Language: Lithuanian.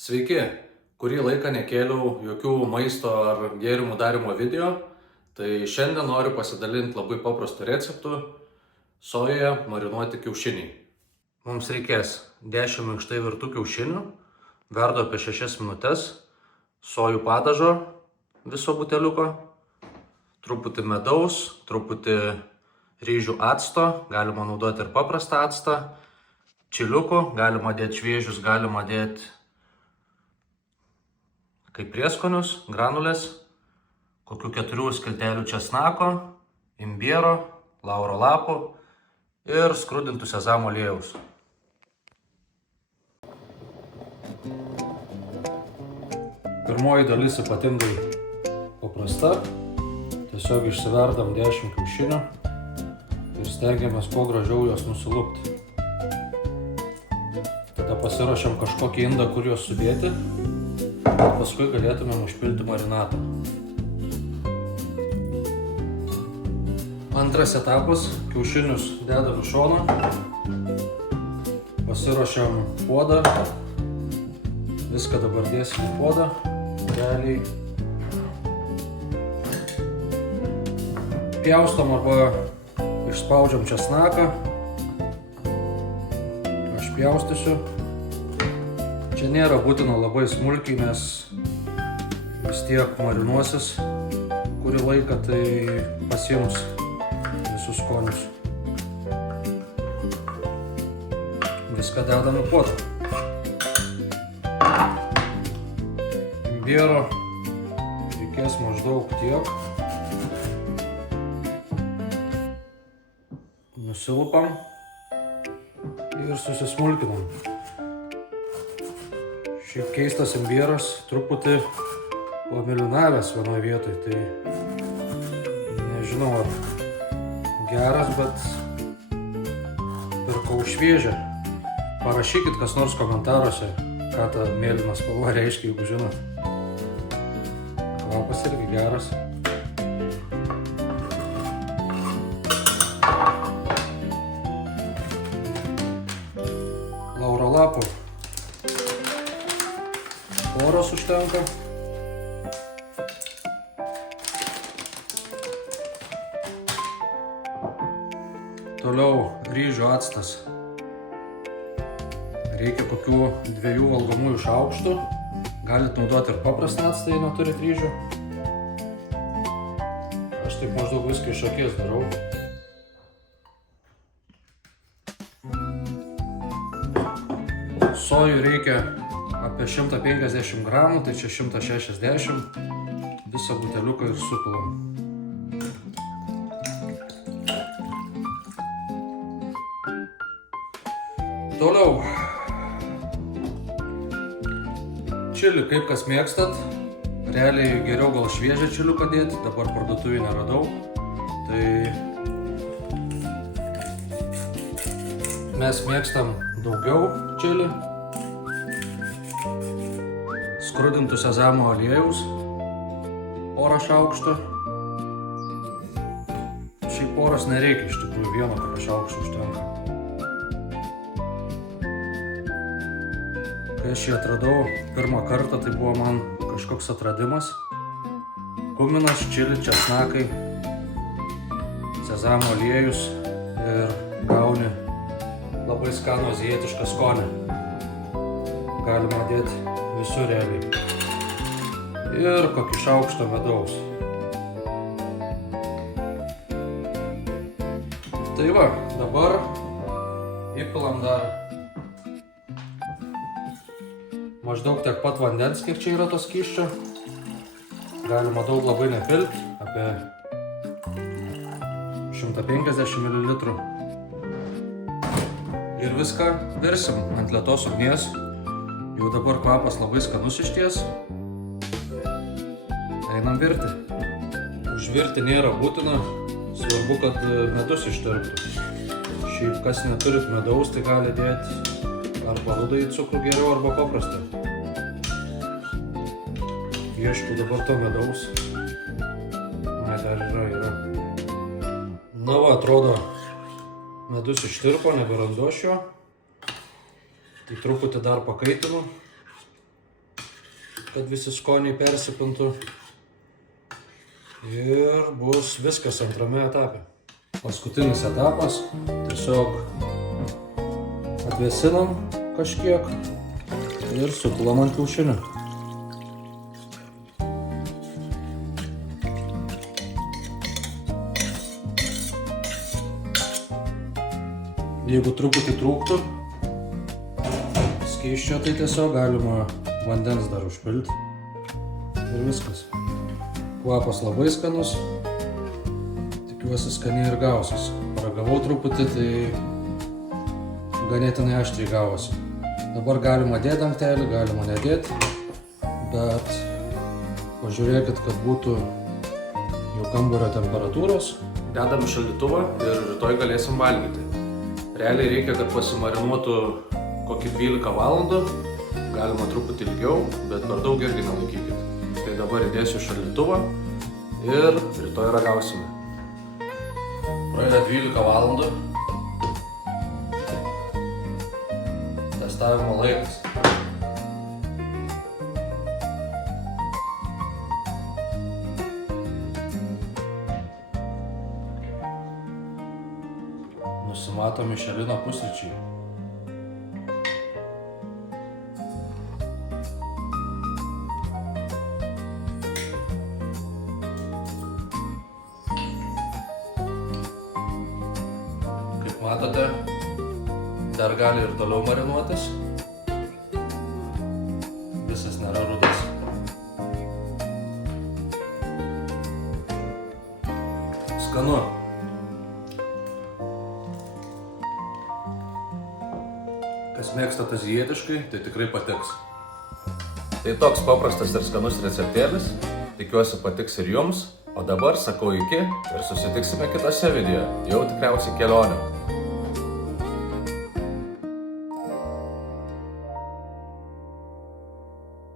Sveiki, kurį laiką nekėliau jokių maisto ar gėrimų darimo video, tai šiandien noriu pasidalinti labai paprastu receptu - sojoje marinuoti kiaušiniai. Mums reikės 10 minkštai virtų kiaušinių, verdu apie 6 minutės, sojų padažo viso buteliuko, truputį medaus, truputį ryžių acto, galima naudoti ir paprastą actą, čiliukų, galima dėti šviežius, galima dėti kaip prieskonius, granulės, kokių 4 skiltelių česnako, imbiero, lauro lapų ir skrudintų sezamo aliejaus. Pirmoji dalis ypatingai paprasta. Tiesiog išsiverdam 10 kiaušinių ir stengiamės kuo gražiau juos nusilupti. Tada pasiruošiam kažkokį indą, kur juos sudėti. Paskui galėtumėm užpilti marinatą. Antras etapas - kiaušinius dedam į šoną. Pasiruošiam puodą. Viską dabar dėsim į puodą. Realiai pjaustom arba išspaudžiam česnaką. Aš pjaustysiu. Čia nėra būtina labai smulkiai, nes vis tiek marinuosis kurį laiką, tai pasiims visus skonius. Viską dedam į puodą. Imbiero reikės maždaug tiek. Nusilupam ir susismulkinam. Šiaip keistas imbieras, truputį pamėlynavęs vienoje vietoje, tai nežinau ar geras, bet pirkau šviežią. Parašykit kas nors komentaruose, ką ta mėlyna spalva reiškia, jeigu žinot. Kvapas irgi geras. Lauro lapų poros užtenka. Toliau ryžių actas. Reikia kokių 2 valgomųjų šaukštų. Galit naudoti ir paprastą actą, jei neturit ryžių. Aš taip maždaug viską iš akies darau. Sojų reikia apie 150 gramų, tai čia 160, visą buteliuką ir supilam. Toliau. Čili, kaip kas mėgstat. Realiai geriau gal šviežią čiliuką dėti, dabar parduotuvėje neradau. Tai mes mėgstam daugiau čili. Skrudintų sezamo aliejaus, porą šaukštų. Šiaip poros nereikia, iš tikrųjų vieno kokio šaukščio užtenka. Kai aš jį atradau pirmą kartą, tai buvo man kažkoks atradimas. Kuminas, čili, česnakai, sezamo aliejus ir gauni labai skanų azijietišką skonį. Galima dėti visur realiai. Ir kokį šaukštą medaus. Tai va, dabar įpilam dar maždaug tiek pat vandens, kiek čia yra to skysčio. Galima daug labai nepilti, apie 150 ml. Ir viską virsim ant lėtos ugnies. Jau dabar kvapas labai skanus išties. Einam virti. Užvirti nėra būtina, svarbu, kad medus ištirptų. Šiaip kas neturit medaus, tai gali dėti arba rudąjį cukrų geriau, arba paprastą. Ieškau dabar to medaus. Na, dar yra. Na va, atrodo, medus ištirpo, neberandu aš jo. Tai truputį dar pakaitinu kad visi skoniai persipintų. Ir bus viskas antrame etape. Paskutinis etapas. Tiesiog atvėsinam kažkiek ir supilam ant kiaušinių. Jeigu truputį trūktų skysčio, tai tiesiog galima vandens dar užpilti. Ir viskas. Kvapas labai skanus. Tikiuosi skaniai ir gausis. Paragavau truputį, tai ganėtinai aštriai gavosi. Dabar galima dėti dangtelį, galima nedėti, bet pažiūrėkit, kad būtų jau kambario temperatūros. Dedam į šaldytuvą ir rytoj galėsim valgyti. Realiai reikia, kad pasimarinuotų kokį 12 valandų, galima truputį ilgiau, bet per daug irgi nelaikykit. Tai dabar įdėsiu šaldytuvą ir rytoj ragausime. Praeina 12 valandų. Testavimo laikas. Nusimato Mišelino pusryčiai. Kaip matote, dar gali ir toliau marinuotis. Visas nėra rudas. Skanu. Kas mėgsta azijietiškai, tai tikrai patiks. Tai toks paprastas ir skanus receptėlis. Tikiuosi patiks ir jums. O dabar sakau iki ir susitiksime kitose video. Jau tikriausiai kelionė.